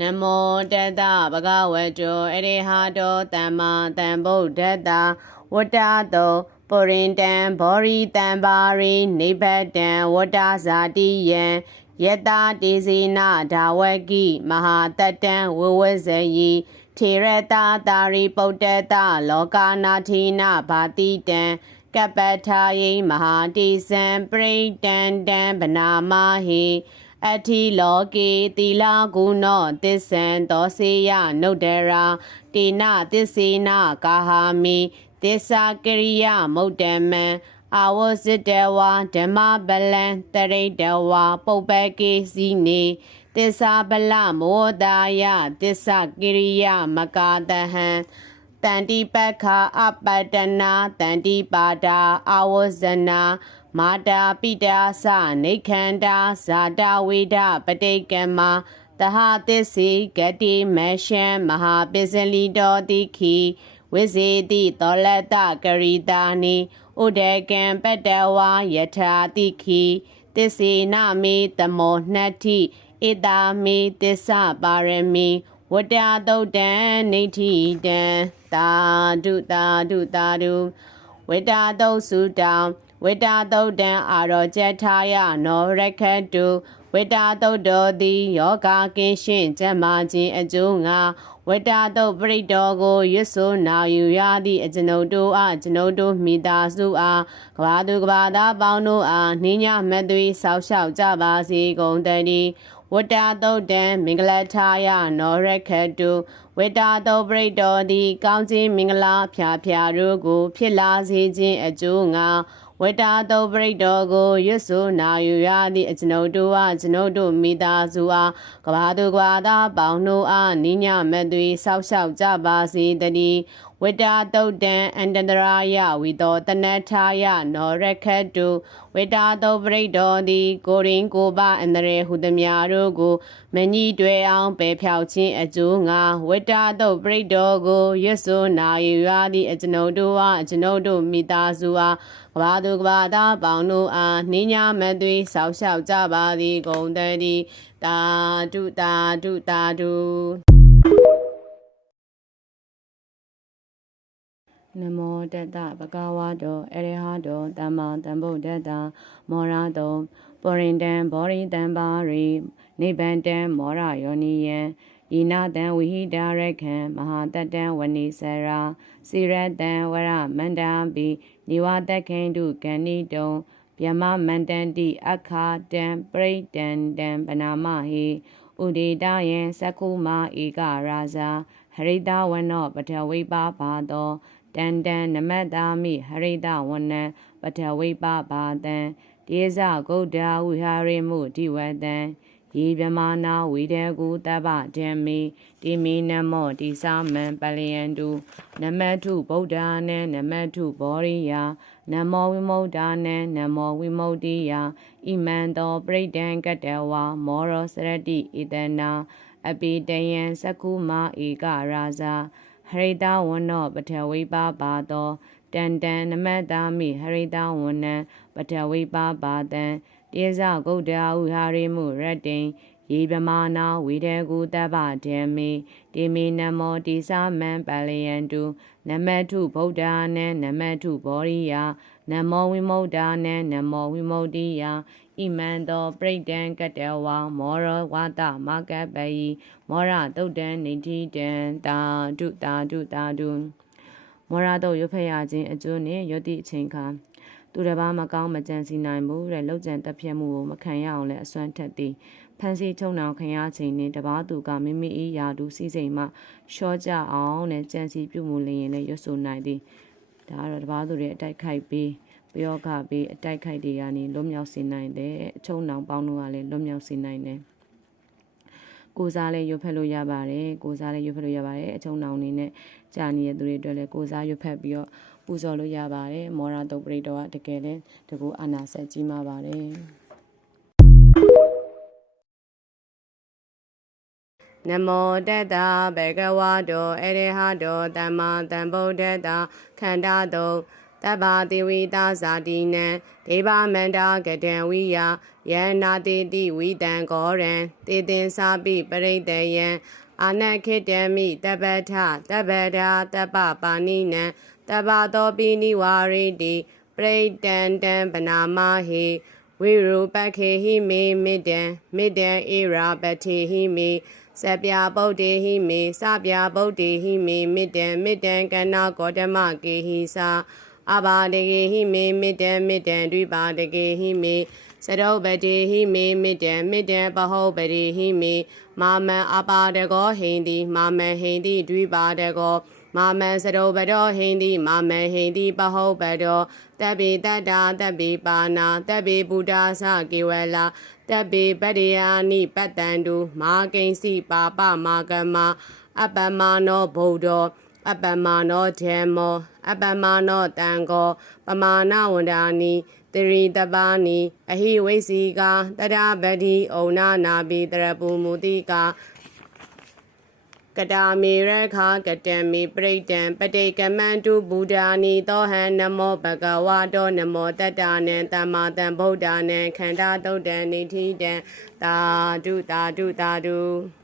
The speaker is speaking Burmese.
နမောတတဗကဝတောအရိဟတောသမ္မာသမ္ဗုဒ္ဓတ္တဝတ္တတောပုရိန္တံဘောရိတံပါရိနိဗ္ဗတံဝတ္တဇာတိယံယတတေဇေနဒါဝကိမဟာတတ္တံဝဝဇယိထေရတာတာရိပုတ္တတလောကနာထိနာဘာတိတံကပ္ပထာယိမဟာတိစံပရိတံတံဗနာမဟိ အတ္ထိလောကေတိလာကုနောသစ္ဆံသောစေယနုဒ္ဒရာတေနသစ္စေနကာဟာမိသစ္စာကရိယမုတ်တမံအာဝဇိတဝါဓမ္မပလံတရိတဝါပုပ္ပကေစီနေသစ္စာပလမောဒါယသစ္စာကရိယမကာတဟံ တန္တိပက္ခအပတ္တနာတန္တိပါဒာအာဝဇနာမာတာပိတာသနေခန္ဓာဇာတဝိဒပတိကမတဟသစ္စေဂတိမရှံမဟာပစ္စလီတောတိခိဝိဇေတိသောလတကရိတာနိဥဒေကံပတ္တဝါယထာတိခိသစ္စေနမေတမောနှတ္ထိဧတာမေသစ္စာပါရမီ ဝတ္တသုတ်တံနေဋ္ဌိတံသာဓုသာဓုသာဓုဝတ္တသုတ်စုတံဝတ္တသုတ်တံအာရောကျက်ထာယနောရခတုဝတ္တသုတ်တော်သည်ယောဂကင်းရှင်းကျမ်းမာခြင်းအကျိုးငါဝတ္တသုတ်ပရိတော်ကိုရွတ်ဆိုနာယူရသည့်အကျွန်ုပ်တို့အားကျွန်ုပ်တို့မိသားစုအားကဘာသူကဘာသားပေါင်းတို့အားနှင်းညမက်သွေးဆောက်ရှောက်ကြပါစေကုန်တည်း ဝတ္တသုတ်တံမင်္ဂလထာယနောရခတုဝတ္တသုတ်ပရိတော်သည်ကောင်းခြင်းမင်္ဂလာဖျားဖျားတို့ကို ဖြစ်လာစေခြင်းအကျိုးငါဝတ္တသုတ်ပရိတော်ကိုရွတ်ဆိုနာယူရသည့်အကျွန်ုပ်တို့အားကျွန်ုပ်တို့မိသားစုအားကဘာသူကဘာသားပေါင်းတို့အားနိညာမသွေဆောက်ရှောက်ကြပါစေတည်း ဝတ္တသုတ်တံအန္တန္တရာယဝိတောတနထာယနောရခတုဝတ္တသုတ်ပရိတော်သည်ကိုရင်ကိုပအန္တရေဟုသည်များတို့ကိုမညိတွေ့အောင်ပယ်ဖြောက်ခြင်းအကျိုးငါဝတ္တသုတ်ပရိတော်ကိုရွတ်ဆိုနာယူရသည့်အကျွန်ုပ်တို့အားအကျွန်ုပ်တို့မိသားစုအားကဘာသူကဘာသားပေါင်းတို့အားနှင်းညာမသွေဆောက်ရှောက်ကြပါသည်ဂုံတည်းတာတုတာတုတာတု နမောတတဗကဝါတောအရဟတောသမ္မာသမ္ဗုဒ္ဓတ္တမောရတောပရိန္တံဘောရိတံပါရိနိဗ္ဗန္တံမောရယောနိယံဤနာတံဝိဟိတာရခံမဟာတတ္တံဝနိစရာစိရတံဝရမန္တာပိနိဝတခိန္တုကဏိတုံဗျမမန္တန္တိအခါတံပရိတံတံပနာမဟိဥဒေတယံသက္ကုမာဧကရာဇာဟရိတဝနောပထဝိပါပါသော တန်တန်နမတ္တာမိဟရိတဝနံပထဝိပါပါတံတေဇဂௌဒဝိဟာရိမှုဒီဝတံယေဗမာနာဝိတေကုတပ္ပဓမ္မေတိမိနမောတိသမံပလယန္တုနမထုဗုဒ္ဓာနံနမထုဘောရိယာနမောဝိမု ക്ത နံနမောဝိမု ക്തി ယာဣမံတောပရိဒံကတဝါမောရောစရတိဣတနာအပိတယံသက္ကုမာဧကရာဇာ ဟရိတဝနောပထဝိပါပါသောတန်တန်နမတ္တာမိဟရိတဝနံပထဝိပါပါတံတေဇဂௌဒာဥဟာရိမှုရတ္တိ ယေဗမာနာဝိတေကုတပ္ပဓမ္မေတိမိနမောတိသမံပလယန္တုနမထုဗုဒ္ဓာနံနမထုဘောရိယာနမောဝိမု ക്ത နံနမောဝိမု ക്തി ယာဣမံတောပရိဒံကတဝါမောရဝါတမကပ္ပယိမောရတုတ်တံနေတိတံတာတုတာတုတာတုမောရတုတ်ရွဖက်ရခြင်းအကျိုးနှင့်ယောတိအချိန်ခါ သူတစ်ပါးမကောင်းမကြံစီနိုင်ဘူးတဲ့လောက်ကျန်တက်ပြတ်မှုကိုမခံရအောင်လဲအစွမ်းထက်သည်ဖန်စီချုံနောင်ခံရခြင်းနဲ့တပားသူကမိမိ၏ယာတူစီစိမ်မှရှော့ကြအောင်နဲ့ကြံစီပြုမှုလျင်လည်းရွတ်ဆိုနိုင်သည်ဒါကတော့တပားသူတွေအတိုက်ခိုက်ပြီးပယောဂပြီးအတိုက်ခိုက်တွေကနေလွတ်မြောက်စေနိုင်တယ်အချုံနောင်ပေါင်းတို့ကလည်းလွတ်မြောက်စေနိုင်တယ် ကိုစားလည်းရွတ်ဖက်လို့ရပါတယ်ကိုစားလည်းရွတ်ဖက်လို့ရပါတယ်အချုံနောင်နေနဲ့ကြာနေတဲ့သူတွေအတွက်လည်းကိုစားရွတ်ဖက်ပြီးတော့ပူဇော်လို့ရပါတယ်မောရာတုတ်ပရိတော်ကတကယ်လည်းတကူအာနာဆက်ကြီးမှာပါတယ်နမောတတဘေကဝါတောအရေဟတောသမ္မာသမ္ဗုဒ္ဓတ္တခန္ဓာတောသ တဗ္ဗသေဝိတာဇာတိနံဒေဝမန္တာကတံဝိယယန္နာတိတိဝိတံကောရံတေတင်စာပိပရိတယံအာနခိတံမိတပ္ပထတပ္ပဒာတပ္ပပါဏိနံတပ္ပသောပိနိဝါရိတိပရိတံတံပနာမဟိဝိရူပခေဟိမေမေတ္တံမေတ္တံဣရာပတိဟိမေစပြပုတ်တေဟိမေစပြပုတ်တေဟိမေမေတ္တံမေတ္တံကဏကောတမကေဟိသာ အဘာတကေဟိမေမေတ္တံမေတ္တံဒွိပါတကေဟိမေစရုပ်ပတိဟိမေမေတ္တံမေတ္တံပဟုပတိဟိမေမာမံအပါတကောဟိန္တိမာမံဟိန္တိဒွိပါတကောမာမံစရုပ်ပတောဟိန္တိမာမံဟိန္တိပဟုပတောတဗ္ဗေတတ္တာတဗ္ဗေပါဏာတဗ္ဗေဗုဒ္ဓသကေဝလာတဗ္ဗေပတ္တယာနိပတ္တန္တုမာကိဉ္စီပါပမာကမအပ္ပမနောဗုဒ္ဓောအပ္ပမနောဓမ္မော အပ္ပမနောတံကောပမာဏဝန္ဒာနိတရိတပါနိအဟိဝိစီကာတရပတိဩနာနာပိတရပုမူတိကာကတာမေရခာကတံမေပရိတံပတိကမန္တုဗုဒ္ဓာနိသောဟံနမောဘဂဝါတောနမောတတ္တနံတမ္မာတံဗုဒ္ဓာနံခန္ဓာသုတ်တံနိဋ္ဌိတံသာဓုသာဓုသာဓု